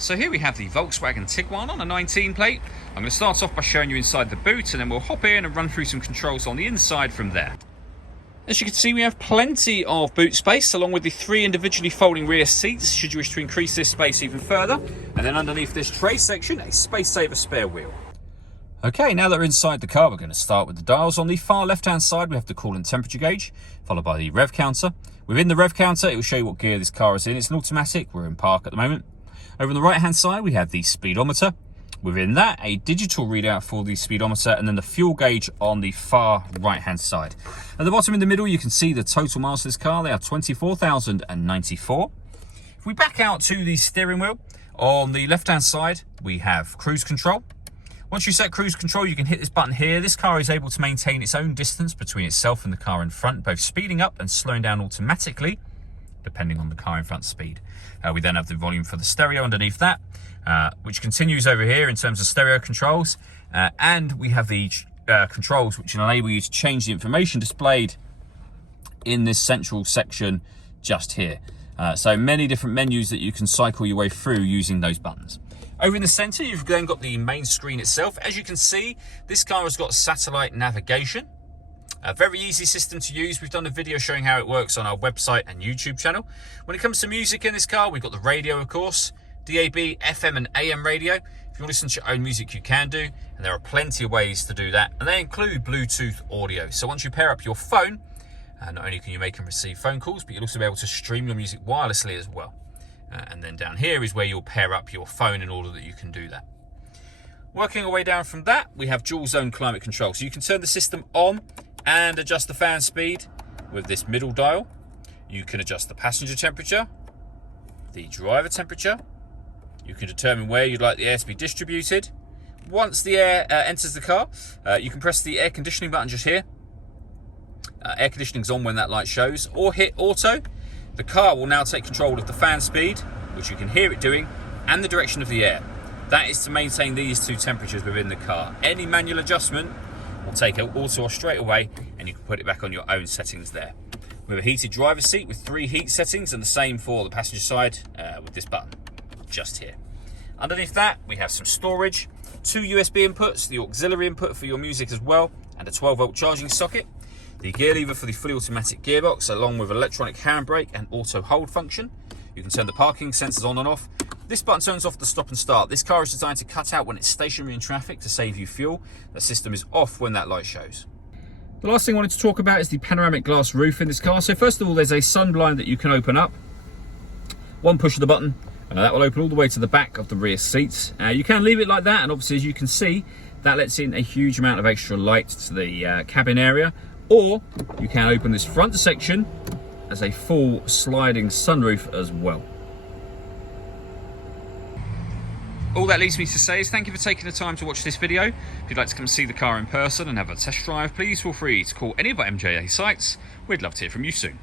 So here we have the Volkswagen Tiguan on a 19 plate. I'm going to start off by showing you inside the boot, and then we'll hop in and run through some controls on the inside from there. As you can see, we have plenty of boot space, along with the 3 individually folding rear seats, should you wish to increase this space even further. And then underneath this tray section, a space saver spare wheel. Okay, now that we're inside the car, we're going to start with the dials. On the far left-hand side, we have the coolant temperature gauge, followed by the rev counter. Within the rev counter, it will show you what gear this car is in. It's an automatic. We're in park at the moment. Over on the right-hand side, we have the speedometer. Within that, a digital readout for the speedometer, and then the fuel gauge on the far right-hand side. At the bottom in the middle, you can see the total miles of this car. They are 24,094. If we back out to the steering wheel, on the left-hand side, we have cruise control. Once you set cruise control, you can hit this button here. This car is able to maintain its own distance between itself and the car in front, both speeding up and slowing down automatically, depending on the car in front's speed. We then have the volume for the stereo underneath that, which continues over here in terms of stereo controls. And we have the controls which enable you to change the information displayed in this central section just here. So many different menus that you can cycle your way through using those buttons. Over in the center, you've then got the main screen itself. As you can see, this car has got satellite navigation. A very easy system to use. We've done a video showing how it works on our website and YouTube channel. When it comes to music in this car, we've got the radio, of course, DAB, FM and AM radio. If you want to listen to your own music, you can do, and there are plenty of ways to do that, and they include Bluetooth audio. So once you pair up your phone, not only can you make and receive phone calls, but you'll also be able to stream your music wirelessly as well. And then down here is where you'll pair up your phone in order that you can do that. Working our way down from that, we have dual zone climate control. So you can turn the system on and adjust the fan speed with this middle dial. You can adjust the passenger temperature, the driver temperature. You can determine where you'd like the air to be distributed. Once the air enters the car, you can press the air conditioning button just here. Air conditioning's on when that light shows, or hit auto. The car will now take control of the fan speed, which you can hear it doing, and the direction of the air. That is to maintain these 2 temperatures within the car. Any manual adjustment will take auto off straight away, and you can put it back on your own settings there. We have a heated driver's seat with 3 heat settings, and the same for the passenger side with this button just here. Underneath that, we have some storage, 2 USB inputs, the auxiliary input for your music as well, and a 12-volt charging socket. The gear lever for the fully automatic gearbox, along with electronic handbrake and auto hold function. You can turn the parking sensors on and off. This button turns off the stop and start. This car is designed to cut out when it's stationary in traffic to save you fuel. The system is off when that light shows. The last thing I wanted to talk about is the panoramic glass roof in this car. So first of all, there's a sun blind that you can open up. One push of the button, and that will open all the way to the back of the rear seats. You can leave it like that, and obviously, as you can see, that lets in a huge amount of extra light to the cabin area. Or you can open this front section as a full sliding sunroof as well. All that leaves me to say is thank you for taking the time to watch this video. If you'd like to come see the car in person and have a test drive, please feel free to call any of our MJA sites. We'd love to hear from you soon.